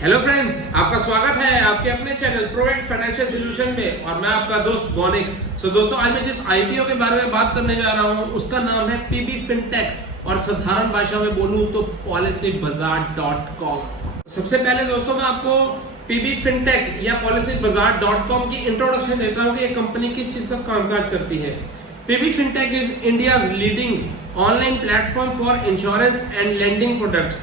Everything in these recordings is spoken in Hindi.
हेलो फ्रेंड्स, आपका स्वागत है आपके अपने चैनल प्रोएक्ट फाइनेंशियल सॉल्यूशन में और मैं आपका दोस्त गौनिक। दोस्तों, आज मैं जिस आईपीओ के बारे में बात करने जा रहा हूं उसका नाम है पीबी फिनटेक और साधारण भाषा में बोलूं तो policybazaar.com। सबसे पहले दोस्तों मैं आपको पीबी फिनटेक या policybazaar.com की इंट्रोडक्शन देता हूं कि ये कंपनी किस चीज का कामकाज करती है। PB fintech is India's leading online platform for insurance and lending products.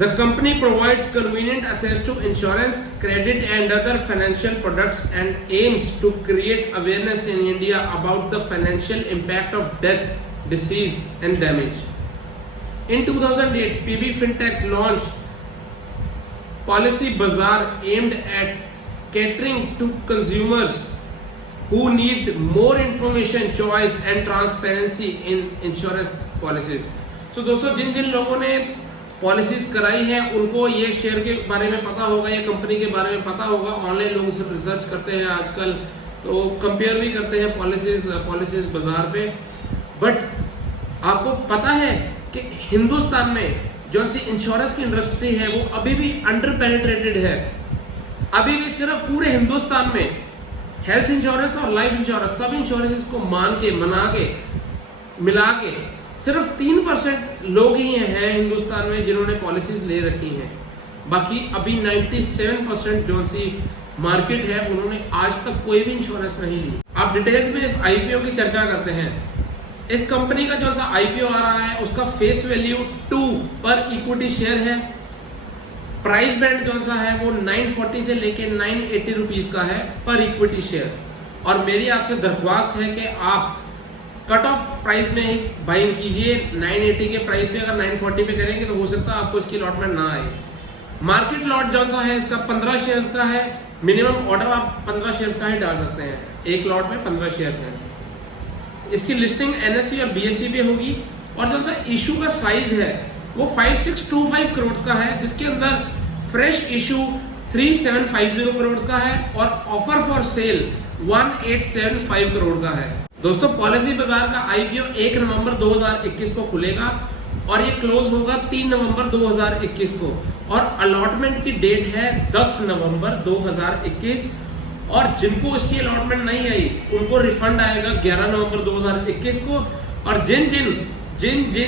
The company provides convenient access to insurance, credit and other financial products and aims to create awareness in India about the financial impact of death, disease and damage. In 2008, PB Fintech launched Policy Bazaar aimed at catering to consumers who need more information, choice and transparency in insurance policies. So दोस्तों, जिन लोगों ने पॉलिसीज कराई है उनको ये शेयर के बारे में पता होगा, ये कंपनी के बारे में पता होगा। ऑनलाइन लोग सब रिसर्च करते हैं आजकल, तो कंपेयर भी करते हैं पॉलिसीज बाजार पे। बट आपको पता है कि हिंदुस्तान में जो सी इंश्योरेंस की इंडस्ट्री है वो अभी भी अंडर पेनिट्रेटेड है। अभी भी सिर्फ पूरे हिंदुस्तान में हेल्थ इंश्योरेंस और लाइफ इंश्योरेंस सब इंश्योरेंस को मना के मिला के सिर्फ 3% लोग ही हैं हिंदुस्तान में जिन्होंने पॉलिसीज ले रखी हैं। बाकी अभी 97% जो सी मार्केट है उन्होंने आज तक कोई भी इंश्योरेंस नहीं ली। आप डिटेल्स में इस आईपीओ की चर्चा करते हैं। इस कंपनी का जो सा आईपीओ आ रहा है उसका फेस वैल्यू 2 पर इक्विटी शेयर है। प्राइस बैंड जो सा है वो 940 से लेके 980 रुपीज का है पर इक्विटी शेयर। और मेरी आपसे दरख्वास्त है कि आप कट ऑफ प्राइस में ही बाइंग कीजिए। 980 के प्राइस पे अगर 940 पे करेंगे तो हो सकता है आपको इसकी अलॉटमेंट ना आए। मार्केट लॉट जो सा है इसका 15 शेयर्स का है। मिनिमम ऑर्डर आप 15 शेयर का ही डाल सकते हैं। एक लॉट में 15 शेयर हैं। इसकी लिस्टिंग एनएससी और बीएससी पे होगी। और जो सा इशू का साइज है वो 5625 करोड़ का है, जिसके अंदर फ्रेश इशू 3750 करोड़ का है और ऑफर फॉर सेल 1875 करोड़ का है। दोस्तों, पॉलिसी बाजार का आईपीओ 1 नवंबर 2021 को खुलेगा और ये क्लोज होगा 3 नवंबर 2021 को और अलॉटमेंट की डेट है 10 नवंबर 2021। और जिनको इसकी अलॉटमेंट नहीं आई उनको रिफंड आएगा 11 नवंबर 2021 को। और जिन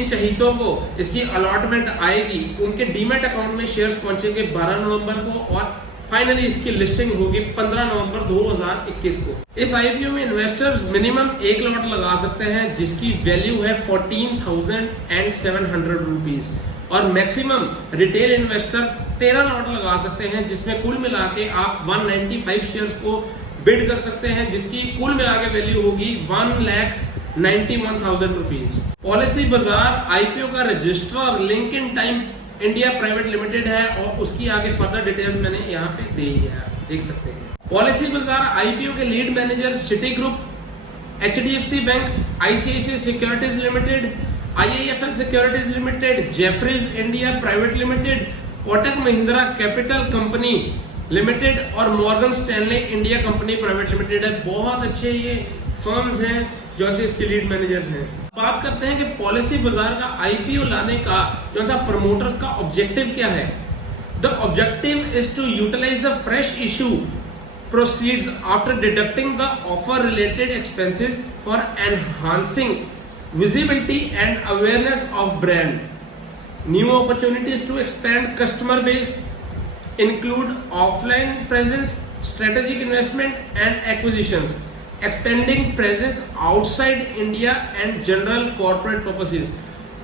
चहीतों को इसकी अलॉटमेंट आएगी उनके डीमैट अकाउंट में शेयर्स पहुंचेंगे 12 नवंबर को और फाइनली इसकी लिस्टिंग होगी 15 नवंबर 2021 को। इस आईपीओ में इन्वेस्टर्स मिनिमम एक लॉट लगा सकते हैं जिसकी वैल्यू है 14,700 रुपीज और मैक्सिमम रिटेल इन्वेस्टर 13 लॉट लगा सकते हैं जिसमें कुल मिला के आप 195 शेयर्स को बिड कर सकते हैं जिसकी कुल मिला के वैल्यू होगी 1,91,000 रुपीज। पॉलिसी बाजार आईपीओ का registrar link in time India private limited है और उसकी आगे फर्दर डिटेल्स मैंने यहाँ पे दे ही है, देख सकते हैं। पॉलिसी बाजार आईपीओ के lead manager Citi group, HDFC bank, ICICI securities limited, IIFL securities limited, Jefferies India private limited, Kotak Mahindra capital company limited और Morgan Stanley India company private limited है। बहुत अच्छे ये फर्म्स हैं जो से इसके लीड मैनेजर्स हैं। बात करते हैं कि पॉलिसी बाजार का आईपीओ लाने का जो सा प्रमोटर्स का ऑब्जेक्टिव क्या है। The objective is to utilize the fresh issue proceeds after deducting the offer related expenses for enhancing visibility and awareness of brand. New opportunities to expand customer base include offline presence, strategic investment and acquisitions, expanding presence outside India and general corporate purposes.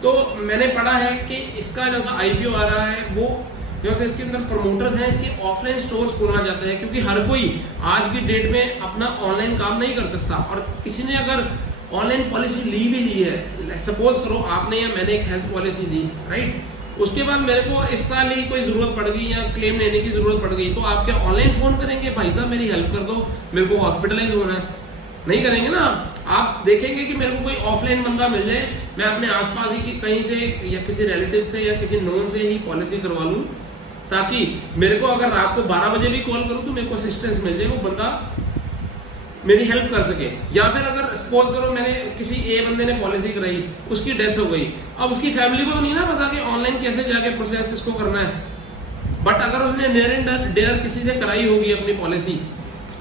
तो मैंने पढ़ा है कि इसका जो सा आईपीओ आ रहा है वो जो से इसके अंदर प्रमोटर्स हैं इसके ऑफलाइन स्टोर्स खोलना चाहते हैं क्योंकि हर कोई आज की डेट में अपना ऑनलाइन काम नहीं कर सकता। और किसी ने अगर ऑनलाइन पॉलिसी ली भी ली है, सपोज करो आपने या मैंने एक हेल्थ पॉलिसी ली, राइट, उसके बाद मेरे को इस साल ही कोई जरूरत पड़ गई या क्लेम लेने की जरूरत पड़ गई तो आप क्या ऑनलाइन फोन करेंगे, भाई साहब मेरी हेल्प कर दो, मेरे को हॉस्पिटलाइज होना है? नहीं करेंगे ना। आप देखेंगे कि मेरे को कोई ऑफलाइन बंदा मिल जाए, मैं अपने आसपास ही कहीं से या किसी रिलेटिव से या किसी नोन से ही पॉलिसी करवा लूं ताकि मेरे को अगर रात को 12 बजे भी कॉल करूं तो मेरे को असिस्टेंस मिल जाए, वो बंदा मेरी हेल्प कर सके। या फिर अगर सपोज करो मैंने किसी ए बंदे ने पॉलिसी कराई, उसकी डेथ हो गई, अब उसकी फैमिली को नहीं ना पता कि ऑनलाइन कैसे जाके प्रोसेस इसको करना है। बट अगर उसने नियर एंड डेयर किसी से कराई होगी अपनी पॉलिसी,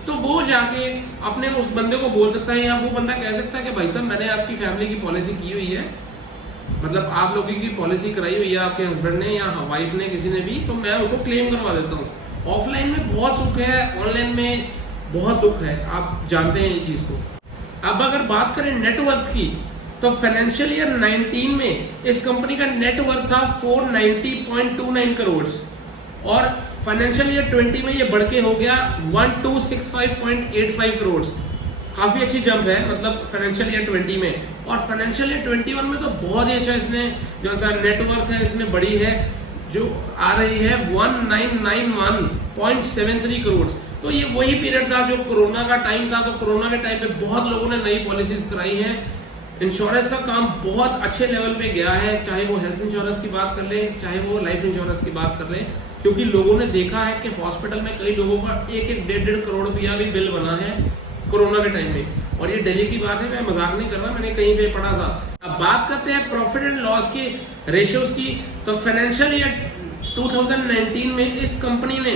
तो वो जाके अपने उस बंदे को बोल सकता है, या वो बंदा कह सकता है कि भाई साहब मैंने आपकी फैमिली की पॉलिसी की हुई है, मतलब आप लोगों की पॉलिसी कराई हुई है आपके हस्बैंड ने या वाइफ ने, किसी ने भी, तो मैं उनको क्लेम करवा देता हूँ। ऑफलाइन में बहुत सुख है, ऑनलाइन में बहुत दुख है, आप जानते हैं ये चीज को। अब अगर बात करें नेटवर्थ की, तो फाइनेंशियल ईयर 19 में इस कंपनी का नेटवर्थ था 490.29 करोड़ और फाइनेंशियल ईयर 20 में ये बढ़ के हो गया 1265.85 करोड़। काफी अच्छी जंप है मतलब फाइनेंशियल ईयर 20 में। और फाइनेंशियल ईयर 21 में तो बहुत ही अच्छा इसने जो सा नेटवर्थ है इसमें बड़ी है, जो आ रही है 1991.73 करोड़। तो ये वही पीरियड था जो कोरोना का टाइम था, तो कोरोना के टाइम पे बहुत लोगों ने नई पॉलिसीज कराई हैं। इंश्योरेंस का काम बहुत अच्छे लेवल पे गया है, चाहे वो हेल्थ इंश्योरेंस की बात कर ले, चाहे वो लाइफ इंश्योरेंस की बात कर ले, क्योंकि लोगों ने देखा है कि हॉस्पिटल में कई लोगों का 1-1, 1.5 करोड़ रुपया भी बिल बना है कोरोना के टाइम में। और ये दिल्ली की बात है, मैं मजाक नहीं कर रहा, मैंने कहीं पे पढ़ा था। अब बात करते हैं प्रॉफिट एंड लॉस के रेशियोज की, तो फाइनेंशियल ईयर 2019 में इस कंपनी ने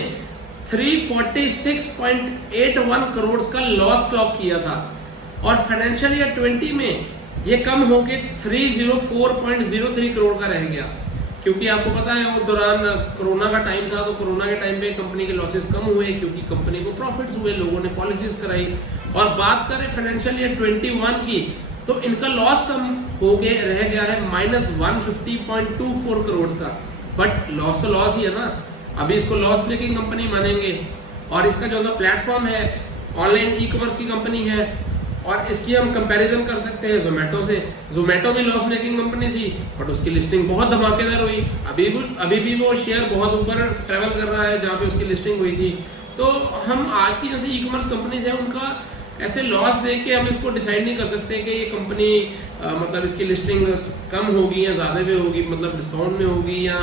346.81 करोड़ का लॉस क्लॉक किया था और फाइनेंशियल ईयर 20 में ये कम होके 304.03 करोड़ का रह गया, क्योंकि आपको पता है उस दौरान कोरोना का टाइम था, तो कोरोना के टाइम पे कंपनी के लॉसेस कम हुए क्योंकि कंपनी को प्रॉफिट्स हुए, लोगों ने पॉलिसीज कराई। और बात करें फाइनेंशियल ईयर 21 की, तो इनका लॉस कम हो गया रह गया है -150.24 करोड़ का। बट लॉस तो लॉस ही है ना, अभी इसको लॉस मेकिंग कंपनी मानेंगे। और इसका जो प्लेटफॉर्म है ऑनलाइन ई कॉमर्स की कंपनी है, और इसकी हम कंपैरिजन कर सकते हैं जोमेटो से। जोमेटो भी लॉस मेकिंग कंपनी थी बट उसकी लिस्टिंग बहुत धमाकेदार हुई, अभी भी वो शेयर बहुत ऊपर ट्रेवल कर रहा है जहाँ पे उसकी लिस्टिंग हुई थी। तो हम आज की जैसे ई कॉमर्स कंपनीज है उनका ऐसे लॉस देख के हम इसको डिसाइड नहीं कर सकते कि ये कंपनी मतलब इसकी लिस्टिंग कम होगी या ज्यादा पे होगी, मतलब डिस्काउंट में होगी या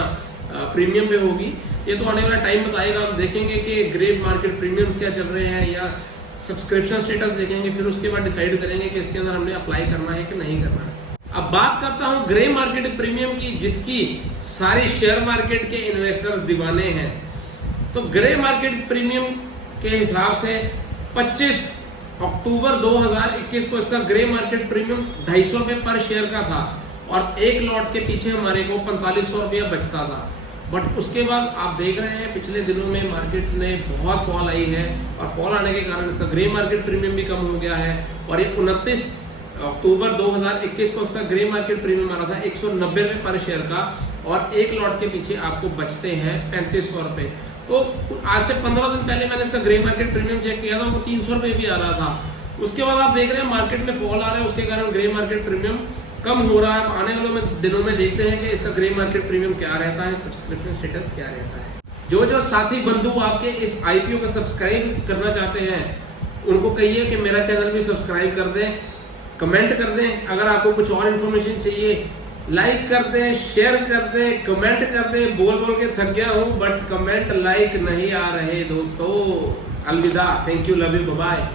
प्रीमियम पे होगी। ये तो आने वाला टाइम बताएगा, हम देखेंगे कि ग्रे मार्केट प्रीमियम्स क्या चल रहे हैं या सब्सक्रिप्शन स्टेटस देखेंगे, फिर उसके बाद डिसाइड करेंगे कि इसके अंदर हमने अप्लाई करना है कि नहीं करना है। अब बात करता हूं ग्रे मार्केट प्रीमियम की, जिसकी सारी शेयर मार्केट के इन्वेस्टर्स दीवाने हैं। तो ग्रे मार्केट प्रीमियम के हिसाब से 25 अक्टूबर 2021 को इसका ग्रे मार्केट प्रीमियम 250 रुपए पर शेयर का था और एक लॉट के पीछे हमारे को 4500 रुपया बचता था। बट उसके बाद आप देख रहे हैं पिछले दिनों में मार्केट में बहुत फॉल आई है और फॉल आने के कारण इसका ग्रे मार्केट प्रीमियम भी कम हो गया है। और ये 29 अक्टूबर 2021 को इसका ग्रे मार्केट प्रीमियम आ रहा था 190 रुपए पर शेयर का और एक लॉट के पीछे आपको बचते हैं 3500 रुपए। तो आज से 15 दिन पहले मैंने इसका ग्रे मार्केट प्रीमियम चेक किया था, वो 300 रुपए भी आ रहा था। उसके बाद आप देख रहे हैं मार्केट में फॉल आ रहा है, उसके कारण ग्रे मार्केट प्रीमियम कम हो रहा है। आने वाले दिनों में देखते हैं कि इसका ग्रे मार्केट प्रीमियम क्या रहता है, सब्सक्रिप्शन स्टेटस क्या रहता है। जो साथी बंधु आपके इस आईपीओ को सब्सक्राइब करना चाहते हैं उनको कहिए कि मेरा चैनल भी सब्सक्राइब कर दें, कमेंट कर दें। अगर आपको कुछ और इन्फॉर्मेशन चाहिए लाइक कर दें, शेयर कर दें, कमेंट कर दें। बोल के थक गया हूं बट कमेंट लाइक नहीं आ रहे दोस्तों। अलविदा, thank you, love you, bye.